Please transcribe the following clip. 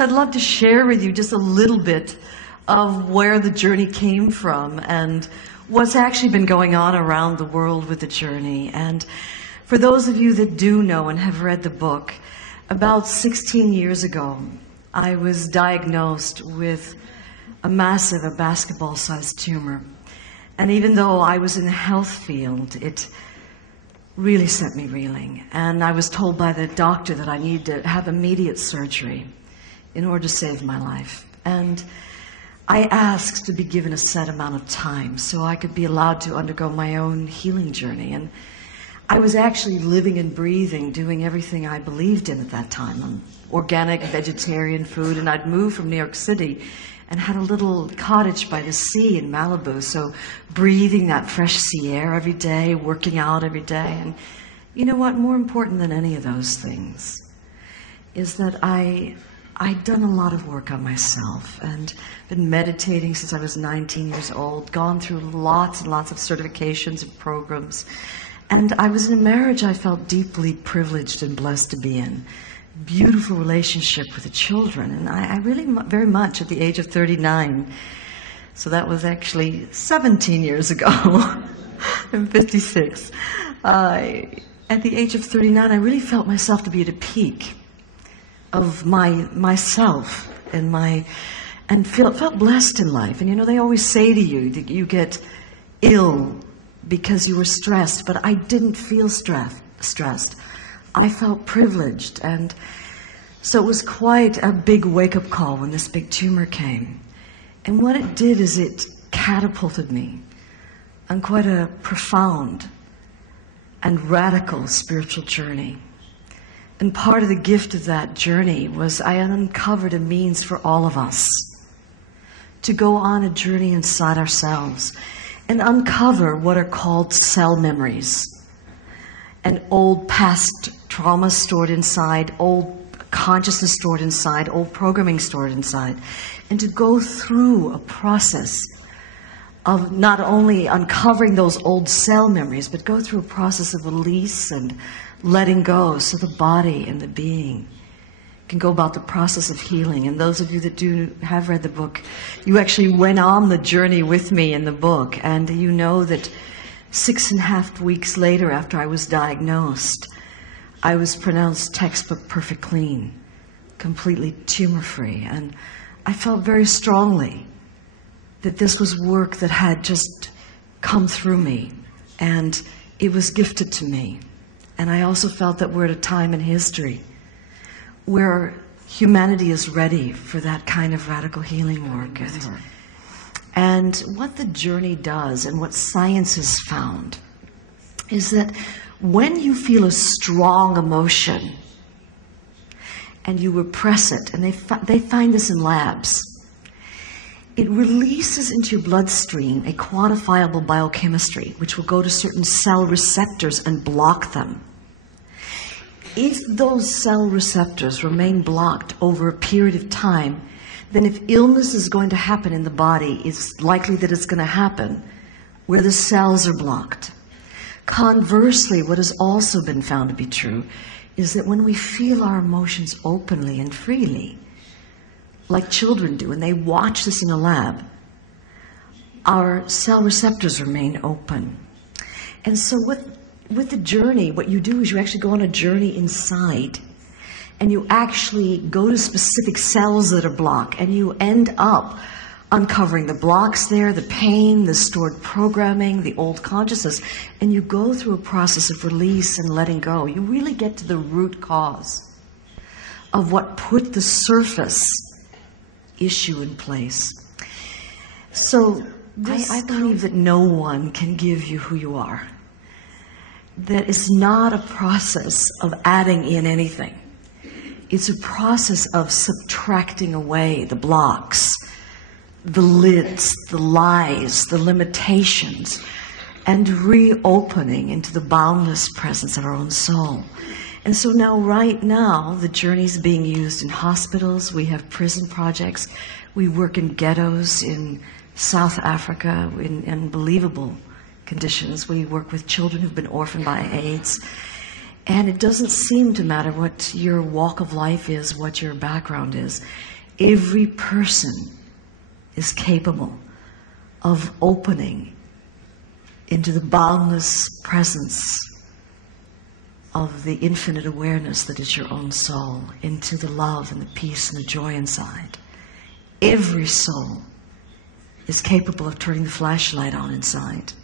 I'd love to share with you just a little bit of where the journey came from and what's actually been going on around the world with the journey. And for those of you that do know and have read the book, about 16 years ago, I was diagnosed with a basketball-sized tumor. And even though I was in the health field, it really set me reeling. And I was told by the doctor that I needed to have immediate surgery in order to save my life. And I asked to be given a set amount of time so I could be allowed to undergo my own healing journey. And I was actually living and breathing, doing everything I believed in at that time, organic vegetarian food. And I'd moved from New York City and had a little cottage by the sea in Malibu, so breathing that fresh sea air every day, working out every day. And you know what, more important than any of those things is that I'd done a lot of work on myself and been meditating since I was 19 years old, gone through lots and lots of certifications and programs. And I was in a marriage I felt deeply privileged and blessed to be in. Beautiful relationship with the children. And I really very much at the age of 39, so that was actually 17 years ago, I'm 56. At the age of 39, I really felt myself to be at a peak of myself and felt blessed in life. And you know, they always say to you that you get ill because you were stressed, but I didn't feel stressed. I felt privileged, and so it was quite a big wake-up call when this big tumor came. And what it did is it catapulted me on quite a profound and radical spiritual journey. And part of the gift of that journey was I uncovered a means for all of us to go on a journey inside ourselves and uncover what are called cell memories and old past trauma stored inside, old consciousness stored inside, old programming stored inside, and to go through a process of not only uncovering those old cell memories, but go through a process of release and letting go so the body and the being can go about the process of healing. And those of you that have read the book, you actually went on the journey with me in the book, and you know that 6.5 weeks later after I was diagnosed, I was pronounced textbook perfect clean, completely tumor-free. And I felt very strongly that this was work that had just come through me, and it was gifted to me. And I also felt that we're at a time in history where humanity is ready for that kind of radical healing work. And what the journey does, and what science has found, is that when you feel a strong emotion and you repress it, and they find this in labs, it releases into your bloodstream a quantifiable biochemistry, which will go to certain cell receptors and block them. If those cell receptors remain blocked over a period of time, then if illness is going to happen in the body, it's likely that it's going to happen where the cells are blocked. Conversely, what has also been found to be true is that when we feel our emotions openly and freely, like children do, and they watch this in a lab, our cell receptors remain open. And so with the journey, what you do is you actually go on a journey inside, and you actually go to specific cells that are blocked, and you end up uncovering the blocks there, the pain, the stored programming, the old consciousness, and you go through a process of release and letting go. You really get to the root cause of what put the surface issue in place. So I believe that no one can give you who you are. That it's not a process of adding in anything. It's a process of subtracting away the blocks, the lids, the lies, the limitations, and reopening into the boundless presence of our own soul. And so now, right now, the journey is being used in hospitals. We have prison projects. We work in ghettos in South Africa in unbelievable conditions. We work with children who've been orphaned by AIDS. And it doesn't seem to matter what your walk of life is, what your background is. Every person is capable of opening into the boundless presence of the infinite awareness that is your own soul, into the love and the peace and the joy inside. Every soul is capable of turning the flashlight on inside.